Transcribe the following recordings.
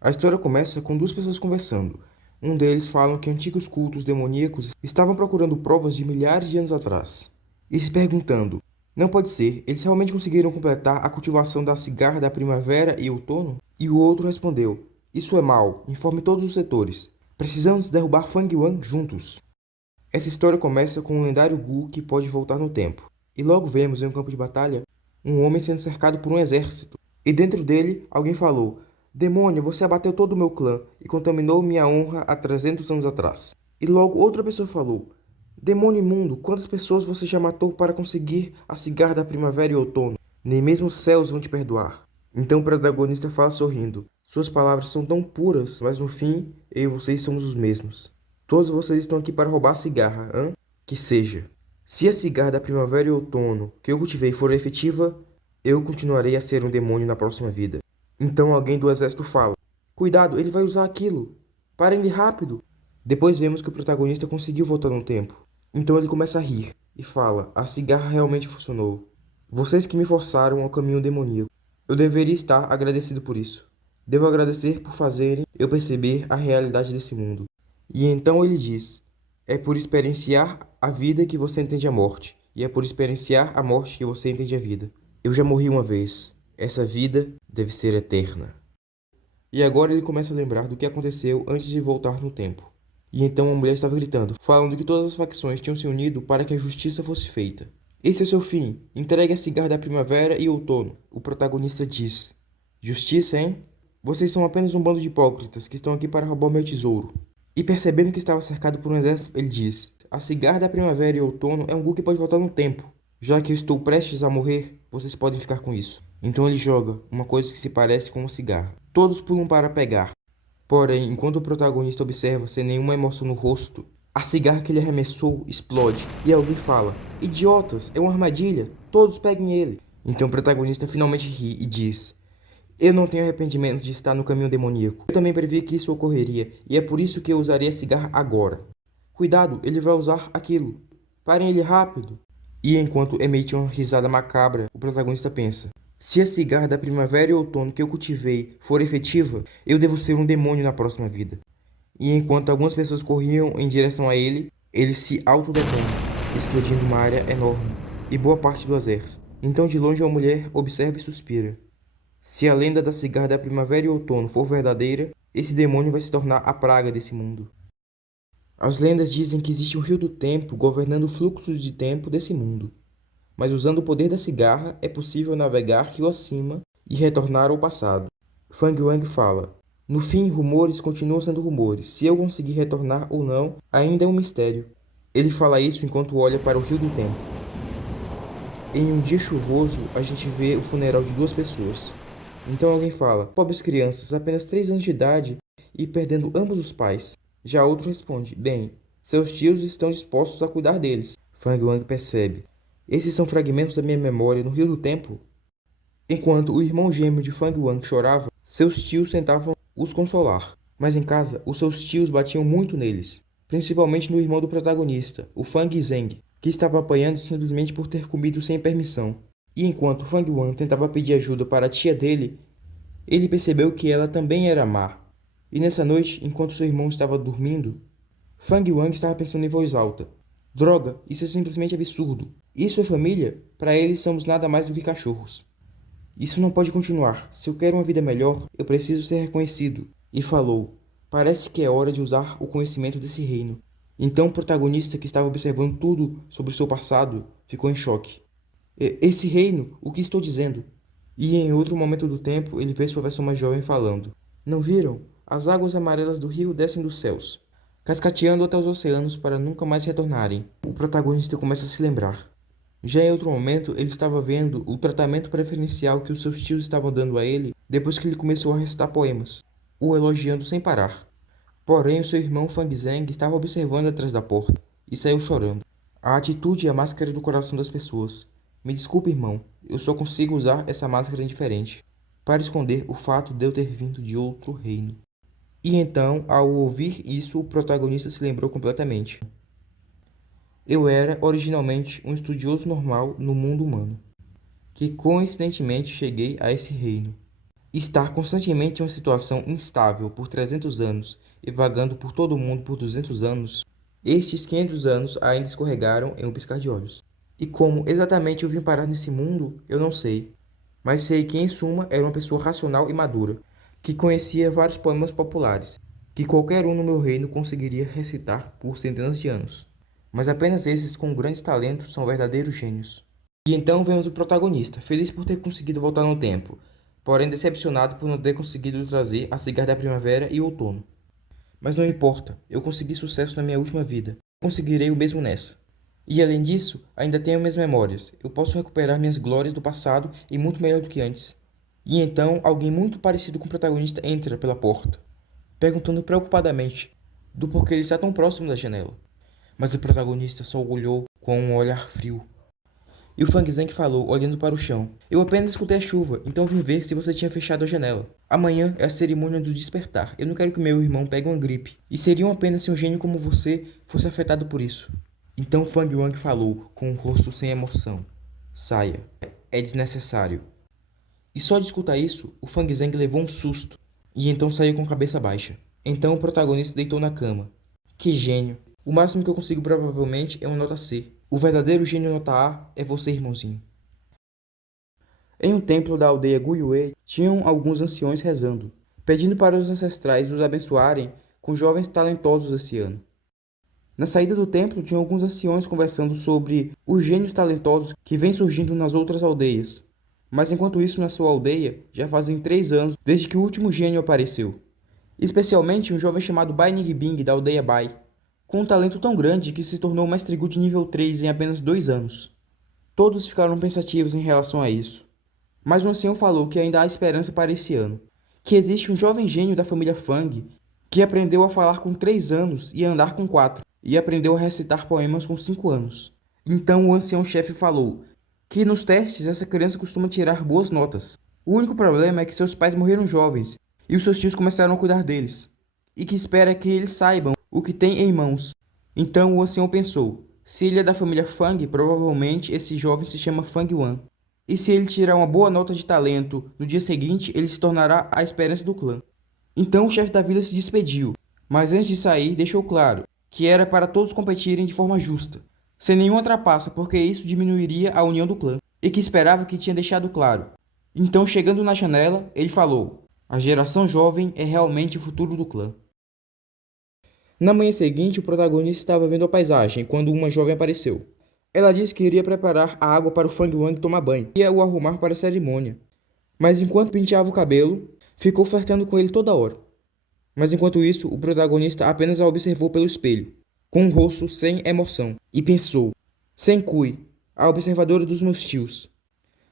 A história começa com duas pessoas conversando. Um deles fala que antigos cultos demoníacos estavam procurando provas de milhares de anos atrás. E se perguntando, não pode ser, eles realmente conseguiram completar a cultivação da cigarra da primavera e outono? E o outro respondeu, isso é mal, informe todos os setores. Precisamos derrubar Fang Yuan juntos. Essa história começa com um lendário Gu que pode voltar no tempo. E logo vemos em um campo de batalha um homem sendo cercado por um exército. E dentro dele, alguém falou: Demônio, você abateu todo o meu clã e contaminou minha honra há 300 anos atrás. E logo outra pessoa falou: Demônio imundo, quantas pessoas você já matou para conseguir a cigarra da primavera e outono? Nem mesmo os céus vão te perdoar. Então o protagonista fala sorrindo: Suas palavras são tão puras, mas no fim, eu e vocês somos os mesmos. Todos vocês estão aqui para roubar a cigarra, hã? Que seja. Se a cigarra da primavera e outono que eu cultivei for efetiva, eu continuarei a ser um demônio na próxima vida. Então alguém do exército fala: Cuidado, ele vai usar aquilo. Parem-lhe rápido. Depois vemos que o protagonista conseguiu voltar no tempo. Então ele começa a rir e fala: A cigarra realmente funcionou. Vocês que me forçaram ao caminho demoníaco. Eu deveria estar agradecido por isso. Devo agradecer por fazerem eu perceber a realidade desse mundo. E então ele diz: É por experienciar a vida que você entende a morte, e é por experienciar a morte que você entende a vida. Eu já morri uma vez. Essa vida deve ser eterna. E agora ele começa a lembrar do que aconteceu antes de voltar no tempo. E então a mulher estava gritando, falando que todas as facções tinham se unido para que a justiça fosse feita. Esse é seu fim. Entregue a cigarra da primavera e outono. O protagonista diz: Justiça, hein? Vocês são apenas um bando de hipócritas que estão aqui para roubar meu tesouro. E percebendo que estava cercado por um exército, ele diz: A cigarra da primavera e outono é um Gu que pode voltar no tempo. Já que eu estou prestes a morrer, vocês podem ficar com isso. Então ele joga uma coisa que se parece com uma cigarra. Todos pulam para pegar. Porém, enquanto o protagonista observa sem nenhuma emoção no rosto, a cigarra que ele arremessou explode e alguém fala: Idiotas, é uma armadilha, todos peguem ele. Então o protagonista finalmente ri e diz: Eu não tenho arrependimentos de estar no caminho demoníaco. Eu também previ que isso ocorreria e é por isso que eu usaria a cigarra agora. Cuidado, ele vai usar aquilo. Parem ele rápido. E enquanto emite uma risada macabra, o protagonista pensa: Se a cigarra da primavera e outono que eu cultivei for efetiva, eu devo ser um demônio na próxima vida. E enquanto algumas pessoas corriam em direção a ele, ele se autodetona, explodindo uma área enorme e boa parte do exército. Então de longe uma mulher observa e suspira. Se a lenda da cigarra da primavera e outono for verdadeira, esse demônio vai se tornar a praga desse mundo. As lendas dizem que existe um rio do tempo governando o fluxo de tempo desse mundo. Mas usando o poder da cigarra, é possível navegar rio acima e retornar ao passado. Fang Wang fala: No fim, rumores continuam sendo rumores. Se eu conseguir retornar ou não, ainda é um mistério. Ele fala isso enquanto olha para o rio do tempo. Em um dia chuvoso, a gente vê o funeral de duas pessoas. Então alguém fala: Pobres crianças, apenas 3 anos de idade e perdendo ambos os pais. Já outro responde: Bem, seus tios estão dispostos a cuidar deles. Fang Wang percebe: Esses são fragmentos da minha memória no rio do tempo. Enquanto o irmão gêmeo de Fang Wang chorava, seus tios tentavam os consolar. Mas em casa, os seus tios batiam muito neles, principalmente no irmão do protagonista, o Fang Zheng, que estava apanhando simplesmente por ter comido sem permissão. E enquanto Fang Wang tentava pedir ajuda para a tia dele, ele percebeu que ela também era má. E nessa noite, enquanto seu irmão estava dormindo, Fang Wang estava pensando em voz alta: Droga, isso é simplesmente absurdo. Isso é família? Para eles somos nada mais do que cachorros. Isso não pode continuar. Se eu quero uma vida melhor, eu preciso ser reconhecido. E falou: Parece que é hora de usar o conhecimento desse reino. Então o protagonista, que estava observando tudo sobre seu passado, ficou em choque. Esse reino? O que estou dizendo? E em outro momento do tempo, ele vê sua versão mais jovem falando: Não viram? As águas amarelas do rio descem dos céus, cascateando até os oceanos para nunca mais retornarem. O protagonista começa a se lembrar. Já em outro momento, ele estava vendo o tratamento preferencial que os seus tios estavam dando a ele depois que ele começou a recitar poemas, o elogiando sem parar. Porém, o seu irmão Fang Zheng estava observando atrás da porta e saiu chorando. A atitude é a máscara do coração das pessoas. Me desculpe, irmão, eu só consigo usar essa máscara indiferente para esconder o fato de eu ter vindo de outro reino. E então, ao ouvir isso, o protagonista se lembrou completamente. Eu era originalmente um estudioso normal no mundo humano, que coincidentemente cheguei a esse reino. Estar constantemente em uma situação instável por 300 anos e vagando por todo o mundo por 200 anos, estes 500 anos ainda escorregaram em um piscar de olhos. E como exatamente eu vim parar nesse mundo, eu não sei. Mas sei que, em suma, era uma pessoa racional e madura, que conhecia vários poemas populares, que qualquer um no meu reino conseguiria recitar por centenas de anos. Mas apenas esses com grandes talentos são verdadeiros gênios. E então vemos o protagonista, feliz por ter conseguido voltar no tempo, porém decepcionado por não ter conseguido trazer a cigarra da primavera e outono. Mas não importa, eu consegui sucesso na minha última vida. Conseguirei o mesmo nessa. E além disso, ainda tenho minhas memórias. Eu posso recuperar minhas glórias do passado e muito melhor do que antes. E então, alguém muito parecido com o protagonista entra pela porta, perguntando preocupadamente do porquê ele está tão próximo da janela. Mas o protagonista só o olhou com um olhar frio. E o Fang Zheng falou, olhando para o chão. Eu apenas escutei a chuva, então vim ver se você tinha fechado a janela. Amanhã é a cerimônia do despertar. Eu não quero que meu irmão pegue uma gripe. E seria uma pena se um gênio como você fosse afetado por isso. Então Fang Wang falou, com o rosto sem emoção. Saia. É desnecessário. E só de escutar isso, o Fang Zheng levou um susto. E então saiu com a cabeça baixa. Então o protagonista deitou na cama. Que gênio. O máximo que eu consigo provavelmente é uma nota C. O verdadeiro gênio nota A é você, irmãozinho. Em um templo da aldeia Guyue, tinham alguns anciões rezando, pedindo para os ancestrais os abençoarem com jovens talentosos esse ano. Na saída do templo, tinham alguns anciões conversando sobre os gênios talentosos que vêm surgindo nas outras aldeias. Mas enquanto isso, na sua aldeia, já fazem 3 anos desde que o último gênio apareceu. Especialmente um jovem chamado Bai Ningbing, da aldeia Bai, com um talento tão grande que se tornou mestre Gu de nível 3 em apenas 2 anos. Todos ficaram pensativos em relação a isso. Mas o ancião falou que ainda há esperança para esse ano, que existe um jovem gênio da família Fang que aprendeu a falar com 3 anos e a andar com 4, e aprendeu a recitar poemas com 5 anos. Então o ancião-chefe falou que nos testes essa criança costuma tirar boas notas. O único problema é que seus pais morreram jovens e os seus tios começaram a cuidar deles, e que espera que eles saibam o que tem em mãos. Então o ancião pensou, se ele é da família Fang, provavelmente esse jovem se chama Fang Wan. E se ele tirar uma boa nota de talento, no dia seguinte ele se tornará a esperança do clã. Então o chefe da vila se despediu, mas antes de sair deixou claro que era para todos competirem de forma justa, sem nenhuma trapaça, porque isso diminuiria a união do clã, e que esperava que tinha deixado claro. Então, chegando na janela, ele falou: a geração jovem é realmente o futuro do clã. Na manhã seguinte, o protagonista estava vendo a paisagem quando uma jovem apareceu. Ela disse que iria preparar a água para o Fang Wang tomar banho e ia o arrumar para a cerimônia. Mas enquanto penteava o cabelo, ficou flertando com ele toda hora. Mas enquanto isso, o protagonista apenas a observou pelo espelho, com um rosto sem emoção, e pensou: Sen Kui, a observadora dos meus tios.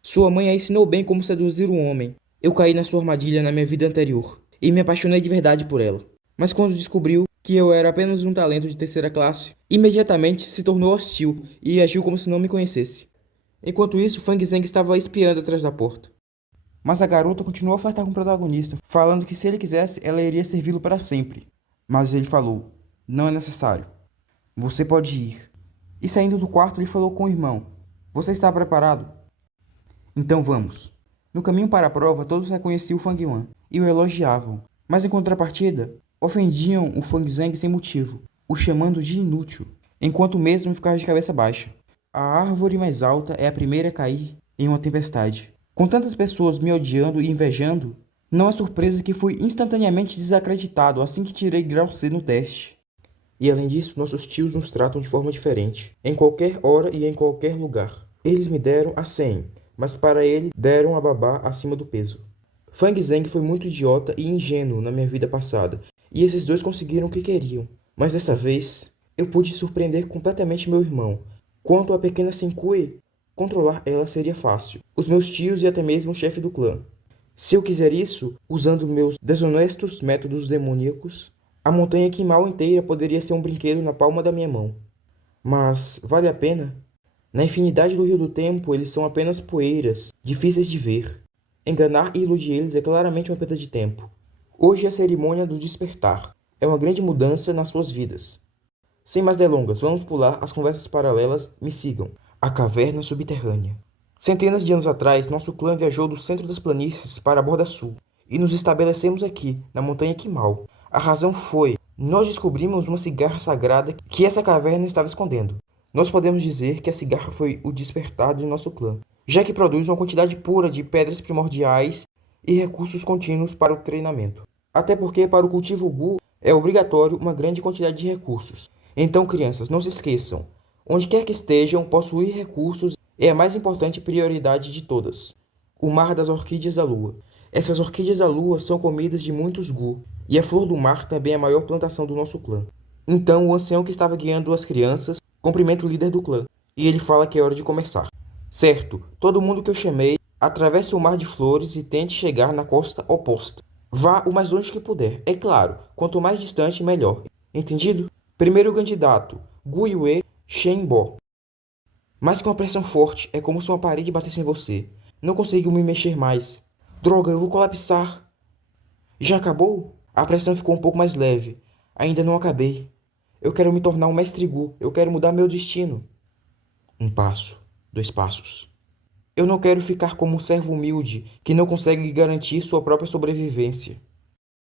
Sua mãe a ensinou bem como seduzir um homem. Eu caí na sua armadilha na minha vida anterior, e me apaixonei de verdade por ela. Mas quando descobriu que eu era apenas um talento de terceira classe, imediatamente se tornou hostil e agiu como se não me conhecesse. Enquanto isso, Fang Zheng estava espiando atrás da porta. Mas a garota continuou a flertar com o protagonista, falando que se ele quisesse, ela iria servi-lo para sempre. Mas ele falou: não é necessário. Você pode ir. E saindo do quarto, ele falou com o irmão: você está preparado? Então vamos. No caminho para a prova, todos reconheciam o Fang Wan e o elogiavam. Mas em contrapartida, ofendiam o Fang Zheng sem motivo, o chamando de inútil, enquanto mesmo ficava de cabeça baixa. A árvore mais alta é a primeira a cair em uma tempestade. Com tantas pessoas me odiando e invejando, não é surpresa que fui instantaneamente desacreditado assim que tirei grau C no teste. E além disso, nossos tios nos tratam de forma diferente, em qualquer hora e em qualquer lugar. Eles me deram a 100, mas para ele deram a babá acima do peso. Fang Zheng foi muito idiota e ingênuo na minha vida passada, e esses dois conseguiram o que queriam. Mas dessa vez, eu pude surpreender completamente meu irmão. Quanto à pequena Senkui, controlar ela seria fácil. Os meus tios e até mesmo o chefe do clã. Se eu quiser isso, usando meus desonestos métodos demoníacos, a montanha Kimal inteira poderia ser um brinquedo na palma da minha mão. Mas vale a pena? Na infinidade do Rio do Tempo, eles são apenas poeiras, difíceis de ver. Enganar e iludir eles é claramente uma perda de tempo. Hoje é a cerimônia do despertar. É uma grande mudança nas suas vidas. Sem mais delongas, vamos pular as conversas paralelas. Me sigam. A caverna subterrânea. Centenas de anos atrás, nosso clã viajou do centro das planícies para a borda sul. e nos estabelecemos aqui, na Montanha Quimal. A razão foi, nós descobrimos uma cigarra sagrada que essa caverna estava escondendo. Nós podemos dizer que a cigarra foi o despertar de nosso clã, já que produz uma quantidade pura de pedras primordiais e recursos contínuos para o treinamento. Até porque para o cultivo Gu é obrigatório uma grande quantidade de recursos. Então, crianças, não se esqueçam, onde quer que estejam, possuir recursos é a mais importante prioridade de todas. O Mar das Orquídeas da Lua. Essas orquídeas da Lua são comidas de muitos Gu, e a Flor do Mar também é a maior plantação do nosso clã. Então, o ancião que estava guiando as crianças cumprimenta o líder do clã, e ele fala que é hora de começar. Certo, todo mundo que eu chamei, atravesse o mar de flores e tente chegar na costa oposta. Vá o mais longe que puder, é claro, quanto mais distante, melhor. Entendido? Primeiro candidato, Gu Yue Shenbo. Mais que uma pressão forte, é como se uma parede batesse em você. Não consigo me mexer mais. Droga, eu vou colapsar. Já acabou? A pressão ficou um pouco mais leve. Ainda não acabei. Eu quero me tornar um mestre Gu. Eu quero mudar meu destino. Um passo, dois passos. Eu não quero ficar como um servo humilde que não consegue garantir sua própria sobrevivência.